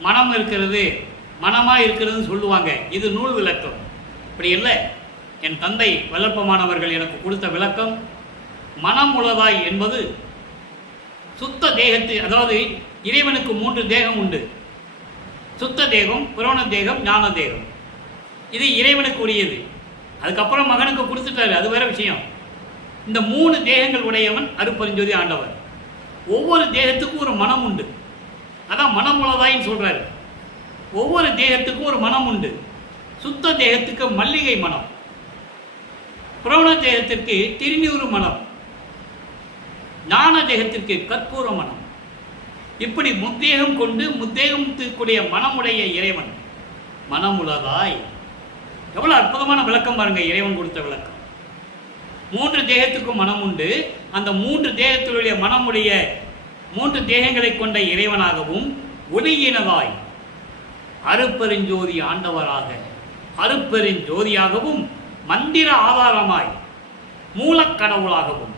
மனம் இருக்கிறது, மனமாக இருக்கிறதுன்னு சொல்லுவாங்க. இது நூல் விளக்கம். இப்படி இல்லை, என் தந்தை வல்லப்பமானவர்கள் எனக்கு கொடுத்த விளக்கம். மனம் உளதாய் என்பது சுத்த தேகத்து, அதாவது இறைவனுக்கு 3 தேகம் உண்டு. சுத்த தேகம், புராண தேகம், ஞான தேகம். இது இறைவனுக்கு உரியது. அதுக்கப்புறம் மகனுக்கு கொடுத்துட்டாரு, அது வேற விஷயம். இந்த 3 தேகங்கள் உடையவன் அருட்பெருஞ்சோதி ஆண்டவர். ஒவ்வொரு தேகத்துக்கும் ஒரு மனம் உண்டு. அதான் மனம் உளதாயின்னு சொல்றாரு. ஒவ்வொரு தேகத்துக்கும் ஒரு மனம் உண்டு. சுத்த தேகத்துக்கு மல்லிகை மனம், புராண தேகத்திற்கு திருநீறு மனம், ஞான தேகத்திற்கு கற்பூர மனம். இப்படி முத்தேகம் கொண்டு முத்தேகத்துக்குடைய மனமுடைய இறைவன் மனமுள்ளதாய். எவ்வளவு அற்புதமான விளக்கம் பாருங்க, இறைவன் கொடுத்த விளக்கம். 3 தேகத்துக்கும் மனம் உண்டு. அந்த 3 தேகத்திலுடைய மனமுடைய 3 தேகங்களை கொண்ட இறைவனாகவும் ஒளியினதாய் அருட்பெருஞ்சோதி ஆண்டவராக, அருட்பெருஞ்சோதியாகவும் மந்திர ஆதாரமாய் மூலக்கடவுளாகவும்.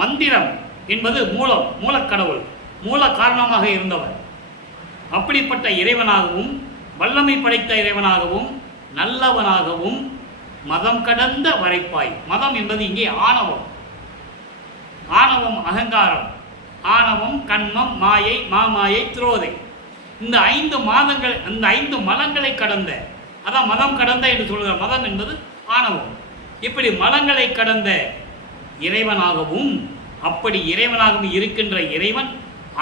மந்திரம் என்பது மூலம், மூலக்கடவுள், மூல காரணமாக இருந்தவர். அப்படிப்பட்ட இறைவனாகவும் வல்லமை படைத்த இறைவனாகவும் நல்லவனாகவும் மதம் கடந்த வரைப்பாய். மதம் என்பது இங்கே ஆணவம். ஆணவம் அகங்காரம், ஆணவம் கண்மம் மாயை மாமாயை திரோதை. இந்த 5 மாதங்கள், அந்த 5 மலங்களை கடந்த, அதான் மதம் கடந்த என்று சொல்கிறார். மதம் என்பது ஆணவம். இப்படி மலங்களை கடந்த இறைவனாகவும், அப்படி இறைவனாகவும் இருக்கின்ற இறைவன்,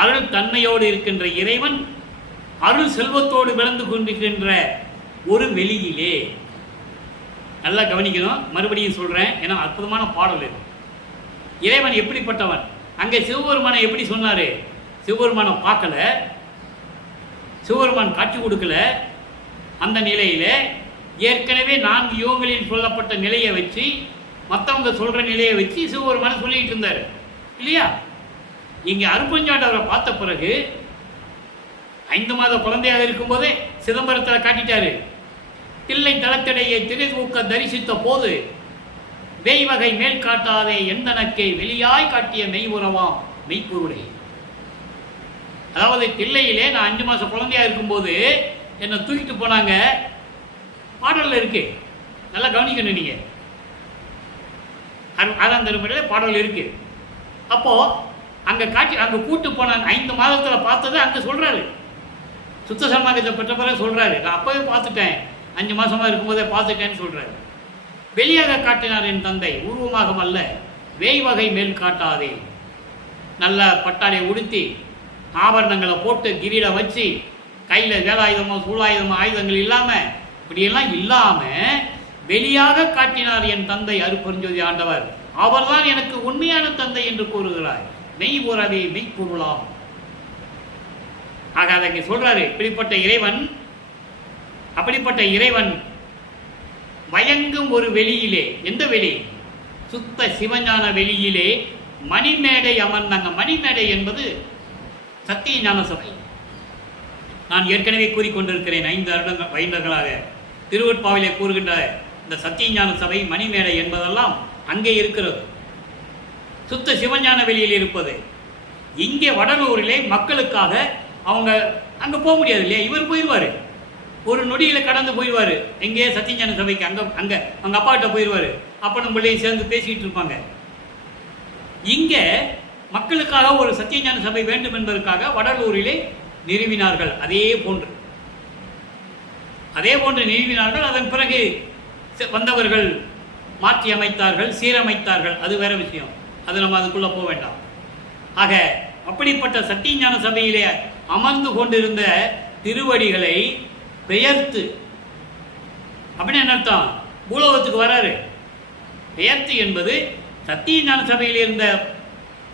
அருள் தன்மையோடு இருக்கின்ற இறைவன், அருள் செல்வத்தோடு விளந்து கொண்டிருக்கின்ற ஒரு வெளியிலே. நல்லா கவனிக்கணும், மறுபடியும் சொல்கிறேன், ஏன்னா அற்புதமான பாடல் இது. இறைவன் எப்படிப்பட்டவன்? அங்கே சிவபெருமானை எப்படி சொன்னார்? சிவபெருமானை பார்க்கல, சிவபெருமான் காட்சி கொடுக்கல. அந்த நிலையில் ஏற்கனவே 4 யுகங்களில் சொல்லப்பட்ட நிலையை வச்சு, மற்றவங்க சொல்கிற நிலையை வச்சு சிவபெருமானை சொல்லிக்கிட்டு இருந்தார் இல்லையா? இங்கே அருட்பெருஞ்சாண்டவரை பார்த்த பிறகு 5 மாத குழந்தையாக இருக்கும்போதே சிதம்பரத்தில் காட்டிட்டாரு. தில்லை தளத்திடையே திரைதூக்க தரிசித்த போது வேய்வகை மேல் காட்டாதே எந்தனக்கே வெளியாய் காட்டிய மெய் உறவாம் மெய்ப்பொருளே. அதாவது தில்லையிலே நான் 5 மாத குழந்தையாக இருக்கும்போது என்னை தூக்கிட்டு போனாங்க. பாடலில் இருக்கு, நல்லா கவனிக்கணும் நீங்கள். 6ஆம் திருமுறையில் பாடல் இருக்கு. அப்போது அங்கே காட்சி, அங்கே கூட்டு போனாங்க. 5 மாதத்தில் பார்த்தது அங்கே சொல்கிறாரு. சுத்த சன்மார்க்கத்தை பெற்ற பிறகு சொல்கிறாரு, நான் அப்போவே பார்த்துட்டேன், 5 மாதமாக இருக்கும்போதே பார்த்துட்டேன்னு சொல்கிறாரு. வெளியாக காட்டினார் என் தந்தை, உருவமாக அல்ல, வேய் வகை மேல் காட்டாதே. நல்ல பட்டாடை உடுத்தி ஆபரணங்களை போட்டு கிரீடம் வச்சு கையில் வேலாயுதமோ சூலாயுதமோ ஆயுதங்கள் இல்லாமல், இப்படியெல்லாம் இல்லாமல் வெளியாக காட்டினார் என் தந்தை அருட்பெருஞ்சோதி ஆண்டவர். அவர்தான் எனக்கு உண்மையான தந்தை என்று கூறுகிறார். மெய் உறவே மெய்ப்பொருளாம். ஆக அதை சொல்றாரு. இப்படிப்பட்ட இறைவன், அப்படிப்பட்ட இறைவன் மயங்கும் ஒரு வெளியிலே. எந்த வெளி? சுத்த சிவஞான வெளியிலே மணிமேடை அமர்ந்தாங்க. மணிமேடை என்பது சத்திய ஞான சபை. நான் ஏற்கனவே கூறிக்கொண்டிருக்கிறேன், 5 வருடங்களாக திருவற்பாவிலே கூறுகின்ற இந்த சத்திய ஞான சபை மணிமேடை என்பதெல்லாம் அங்கே இருக்கிறது. சுத்த சிவஞான வெளியில் இருப்பது. இங்கே வடலூரிலே மக்களுக்காக அவங்க அங்கே போக முடியாது இல்லையா? இவர் போயிடுவார், ஒரு நொடியில் கடந்து போயிடுவார். எங்கே? சத்தியஞான சபைக்கு. அங்கே அவங்க அப்பா கிட்ட போயிடுவார். அப்பனும் பிள்ளையும் சேர்ந்து பேசிக்கிட்டு இருப்பாங்க. இங்கே மக்களுக்காக ஒரு சத்தியஞான சபை வேண்டும் என்பதற்காக வடலூரிலே நிறுவினார்கள். அதே போன்று நிறுவினார்கள். அதன் பிறகு வந்தவர்கள் மாற்றி அமைத்தார்கள், சீரமைத்தார்கள். அது வேற விஷயம், அது நம்ம அதுக்குள்ளே போக வேண்டாம். ஆக அப்படிப்பட்ட சத்தியஞான சபையிலே அமர்ந்து கொண்டிருந்த திருவடிகளை பெயர்த்து, அப்படின்னு என்ன அர்த்தம்? பூலோகத்துக்கு வராரு. பெயர்த்து என்பது சத்தியஞான சபையில் இருந்த,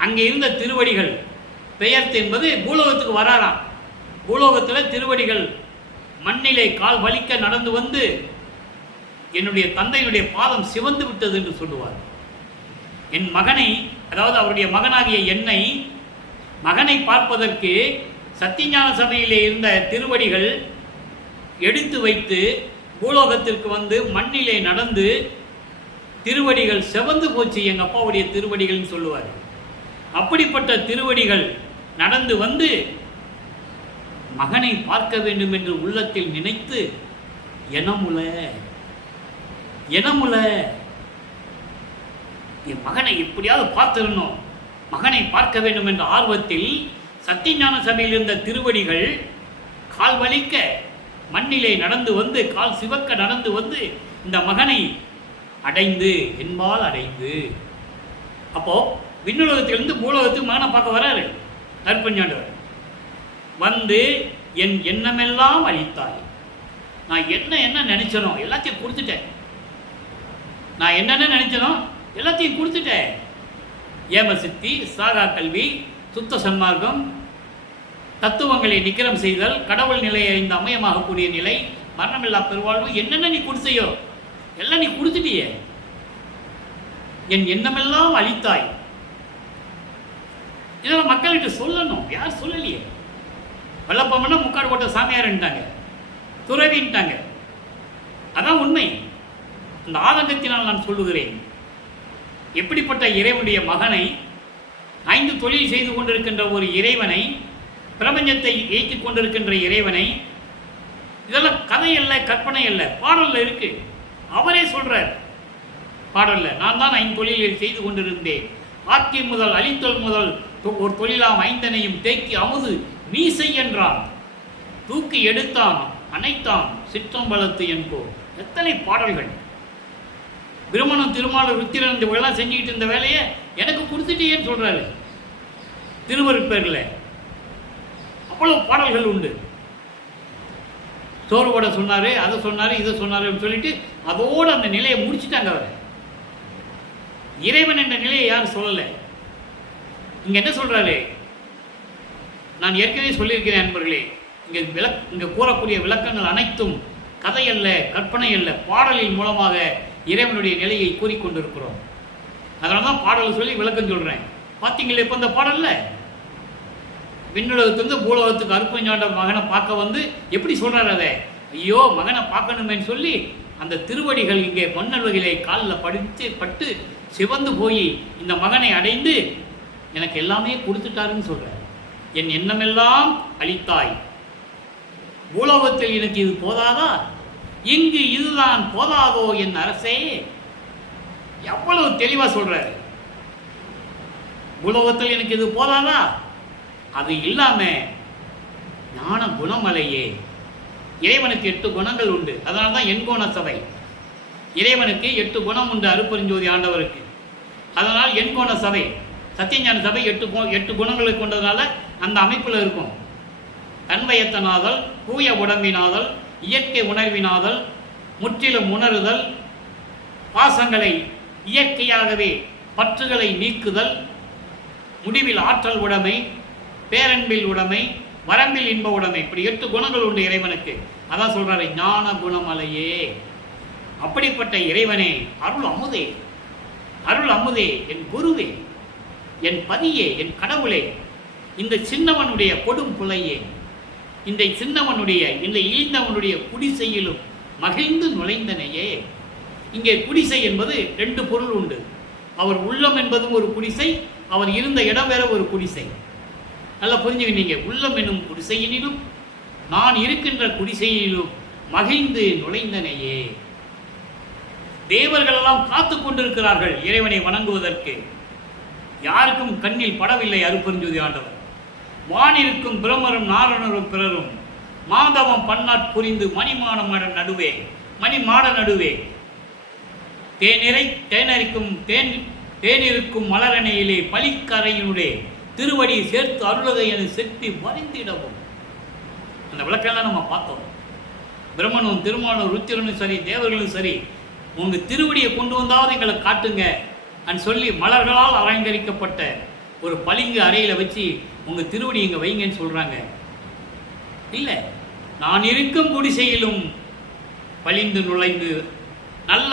அங்கே இருந்த திருவடிகள். பெயர்த்து என்பது பூலோகத்துக்கு வராராம். பூலோகத்தில் திருவடிகள் மண்ணிலே கால் வலிக்க நடந்து வந்து என்னுடைய தந்தையுடைய பாதம் சிவந்து விட்டது என்று சொல்லுவார். என் மகனை, அதாவது அவருடைய மகனாகிய என்னை, மகனை பார்ப்பதற்கு சத்தியஞான சபையிலே இருந்த திருவடிகள் எடுத்து வைத்து பூலோகத்திற்கு வந்து மண்ணிலே நடந்து திருவடிகள் செவந்து போச்சு எங்கள் அப்பாவுடைய திருவடிகள்னு சொல்லுவார். அப்படிப்பட்ட திருவடிகள் நடந்து வந்து மகனை பார்க்க வேண்டும் என்று உள்ளத்தில் நினைத்து எனமுல என் மகனை எப்படியாவது பார்த்திருந்தோம், மகனை பார்க்க வேண்டும் என்ற ஆர்வத்தில் சத்தியஞான சபையில் இருந்த திருவடிகள் கால் வலிக்க மண்ணிலே நடந்து வந்து, கால் சிவக்க நடந்து வந்து இந்த மகனை அடைந்து, என்பால் அடைந்து, அப்போ விண்ணுலகத்திலிருந்து பூலோகத்துக்கு மகனை பார்க்க வராரு அருட்பெருஞ்சாண்டவர். வந்து என் எண்ணமெல்லாம் அளித்தாய். நான் என்ன நினைச்சனோ எல்லாத்தையும் கொடுத்துட்டேன். நான் என்னென்ன நினைச்சனோ எல்லாத்தையும் கொடுத்துட்டேன். ஏம சித்தி, சாகா கல்வி, சுத்த சன்மார்க்கம், தத்துவங்களை நிக்கிரம் செய்தல், கடவுள் நிலையை அறிந்த அமயமாகக்கூடிய நிலை, மரணமில்லா பெருவாழ்வு, என்னென்ன நீ கொடுத்தையோ எல்லாம் நீ கொடுத்துட்டியே. என் எண்ணமெல்லாம் அளித்தாய். இதெல்லாம் மக்கள்கிட்ட சொல்லணும். யார் சொல்லலையே. வல்லப்பம்னா முக்காடு போட்ட சாமியார்ன்ட்டாங்க, துறவின்ட்டாங்க. அதான் உண்மை. இந்த ஆதங்கத்தினால் நான் சொல்லுகிறேன். எப்படிப்பட்ட இறைவனுடைய மகனை, 5 தொழில் செய்து கொண்டிருக்கின்ற ஒரு இறைவனை, பிரபஞ்சத்தை இயக்கிக் கொண்டிருக்கின்ற இறைவனை, இதெல்லாம் கதை அல்ல, கற்பனை அல்ல, பாடல்ல இருக்கு. அவரே சொல்றார் பாடல்ல, நான் தான் 5 தொழில்கள் செய்து கொண்டிருந்தேன். ஆக்கி முதல் அழித்தல் முதல் ஒரு தொழிலாம் 5னையும் தேக்கி அமுது நீ செய் என்றான். தூக்கி எடுத்தான் அனைத்தான் சிற்றம்பலத்து என்போ. எத்தனை பாடல்கள். பிரமணம், திருமால், ருத்திரன் இவங்கெல்லாம் செஞ்சுக்கிட்டு இருந்த வேலையை எனக்கு கொடுத்துட்டேன்னு சொல்றாரு திருவருட்பேரில். அவ்வளவு பாடல்கள் உண்டு. சோறு போட சொன்னாரு, அதை சொன்னாரு, இதை சொன்னாருன்னு சொல்லிட்டு அதோடு அந்த நிலையை முடிச்சுட்டாங்க. அவர் இறைவன் என்ற நிலையை யாரும் சொல்லலை. இங்க என்ன சொல்றாரு? நான் ஏற்கனவே சொல்லியிருக்கிறேன் நண்பர்களே, இங்க கூறக்கூடிய விளக்கங்கள் அனைத்தும் கதை அல்ல, கற்பனை அல்ல, பாடலின் மூலமாக இறைவனுடைய நிலையை கூறிக்கொண்டிருக்கிறோம். அதனால தான் பாடல் சொல்லி விளக்கம் சொல்றேன். பார்த்தீங்களா இப்போ இந்த பாடல்ல விண்ணுலகத்திலிருந்து பூலோகத்துக்கு அருட்பெருஞ்சாண்டவர் மகனை பார்க்க வந்து எப்படி சொல்றாரு? அதை ஐயோ மகனை பார்க்கணுமேன்னு சொல்லி அந்த திருவடிகள் இங்கே மண்ணல்வகையிலே காலில் பட்டு சிவந்து போய் இந்த மகனை அடைந்து எனக்கு எல்லாமே கொடுத்துட்டாருன்னு சொல்றார். என் எண்ணமெல்லாம் அளித்தாய். பூலோகத்தில் எனக்கு இது போதாதா? இங்கு இதுதான் போதாதோ என் அரசே? எவ்வளவு தெளிவா சொல்றாரு. பூலோகத்தில் எனக்கு இது போதாதா? அது இல்லாம ஞான குணமலையே. இறைவனுக்கு 8 குணங்கள் உண்டு. அதனால்தான் எண்கோண சபை. இறைவனுக்கு 8 குணம் உண்டு அருட்பெருஞ்சோதி ஆண்டவருக்கு. அதனால் எண்கோண சபை. சத்தியஞான சபை 8 குணங்களை கொண்டதுனால அந்த அமைப்பில் இருக்கும். தன்வயத்தனாதல், தூய உடம்பினாதல், இயற்கை உணர்வினாதல், முற்றிலும் உணருதல், பாசங்களை இயற்கையாகவே பற்றுகளை நீக்குதல், முடிவில் ஆற்றல் உடைமை, பேரன்பில் உடைமை, வரம்பில் இன்ப உடைமை. இப்படி 8 குணங்கள் உண்டு இறைவனுக்கு. அதான் சொல்றாரு ஞான குணமலையே. அப்படிப்பட்ட இறைவனே, அருள் அமுதே, அருள் அமுதே, என் குருவே, என் பதியே, என் கடவுளே, இந்த சின்னவனுடைய கொடும் புலையே, இந்த சின்னவனுடைய இந்த இழிந்தவனுடைய குடிசையிலும் மகிழ்ந்து நுழைந்தனையே. இங்கே குடிசை என்பது 2 பொருள் உண்டு. அவர் உள்ளம் என்பதும் ஒரு குடிசை, அவர் இருந்த இடம் வேற ஒரு குடிசை. நல்லா புரிஞ்சுக்கிட்டீங்க. உள்ளம் என்னும் குடிசையினிலும் நான் இருக்கின்ற குடிசையிலும் மகிழ்ந்து நுழைந்தனையே. தேவர்களெல்லாம் காத்து கொண்டிருக்கிறார்கள் இறைவனை வணங்குவதற்கு. யாருக்கும் கண்ணில் படவில்லை அருட்பெருஞ்சோதி ஆண்டவர். வானிருக்கும் பிரமரும் நாரணரும் பிறரும் மாதவம் பன்னாட் புரிந்து மணிமாட நடுவே தேனிருக்கும் மலரணையிலே பலிக்கரையினுடைய திருவடி சேர்த்து அருளதை என செட்டி வரைந்திடவும். அந்த விளக்கெல்லாம் நம்ம பார்த்தோம். பிரம்மனும் திருமாலும் ருத்திரனும் சரி, தேவர்களும் சரி, உங்க திருவடியை கொண்டு வந்தாவது எங்களை காட்டுங்க அப்படின்னு சொல்லி மலர்களால் அலங்கரிக்கப்பட்ட ஒரு பளிங்கு அறையில் வச்சு உங்கள் திருவடி இங்கே வைங்கன்னு சொல்கிறாங்க. இல்லை, நான் இருக்கும் குடிசையிலும் பளிந்து நுழைந்து நல்ல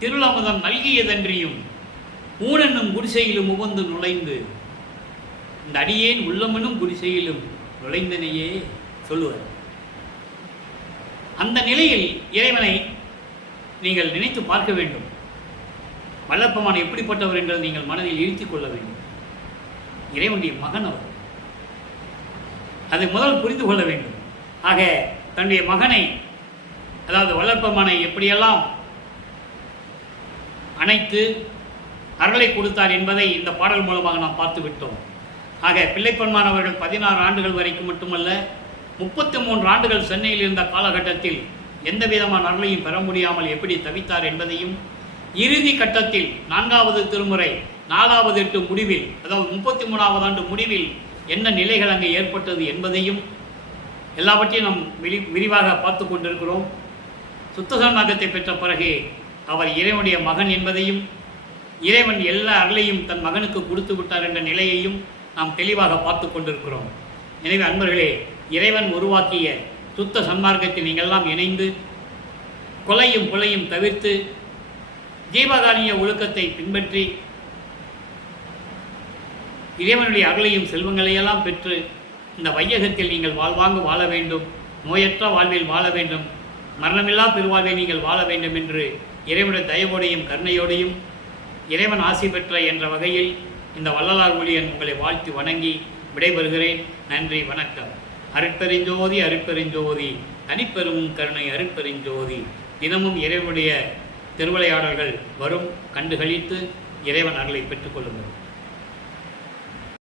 திருளமுதம் நல்கியதன்றியும் ஊனென்னும் குடிசையிலும் உவந்து நுழைந்து இந்த அடியேன் உள்ளமெனும் குடிசையிலும் நுழைந்தனையே சொல்லுவார். அந்த நிலையில் இறைவனை நீங்கள் நினைத்து பார்க்க வேண்டும். வல்லப்பெருமான் எப்படிப்பட்டவர் என்றதை நீங்கள் மனதில் இருத்திக் கொள்ள வேண்டும். இறைவனுடைய மகன் அவர், அதை முதல் புரிந்து கொள்ள வேண்டும். ஆக தன்னுடைய மகனை, அதாவது வல்லப்பெருமானை எப்படியெல்லாம் அணைத்து அருளை கொடுத்தார் என்பதை இந்த பாடல் மூலமாக நாம் பார்த்து விட்டோம். ஆக பிள்ளைப்பெருமான் அவர்கள் 16 ஆண்டுகள் வரைக்கும் மட்டுமல்ல, 33 ஆண்டுகள் சென்னையில் இருந்த காலகட்டத்தில் எந்த விதமான அருளையும் பெற முடியாமல் எப்படி தவித்தார் என்பதையும், இறுதி கட்டத்தில் 4வது திருமுறை 4வது எட்டு முடிவில், அதாவது 33வது ஆண்டு முடிவில் என்ன நிலைகள் அங்கே ஏற்பட்டது என்பதையும் எல்லாவற்றையும் நாம் விரிவாக பார்த்து கொண்டிருக்கிறோம். சுத்த சன்மார்க்கத்தை பெற்ற பிறகு அவர் இறைவனுடைய மகன் என்பதையும், இறைவன் எல்லா அருளையும் தன் மகனுக்கு கொடுத்து விட்டார் என்ற நிலையையும் நாம் தெளிவாக பார்த்து கொண்டிருக்கிறோம். எனவே அன்பர்களே, இறைவன் உருவாக்கிய சுத்த சன்மார்க்கத்தில் நீங்கள்லாம் இணைந்து கொலையும் கொலையும் தவிர்த்து ஜீவகாருண்ய ஒழுக்கத்தை பின்பற்றி இறைவனுடைய அருளையும் செல்வங்களையெல்லாம் பெற்று இந்த வையகத்தில் நீங்கள் வாழ்வாங்கு வாழ வேண்டும், நோயற்ற வாழ்வில் வாழ வேண்டும், மரணமில்லா பெருவாழ்வில் நீங்கள் வாழ வேண்டும் என்று இறைவனுடைய தயவோடையும் கருணையோடையும் இறைவன் ஆசி பெற்ற என்ற வகையில் இந்த வள்ளலார் ஊழியன் உங்களை வாழ்த்தி வணங்கி விடைபெறுகிறேன். நன்றி, வணக்கம். அருட்பெருஞ்சோதி அருட்பெருஞ்சோதி தனிப்பெரும் கருணை அருட்பெருஞ்சோதி. தினமும் இறைவனுடைய திருவிளையாடல்கள் வரும், கண்டுகளித்து இறைவன் அருளை பெற்றுக்கொள்ளுங்கள்.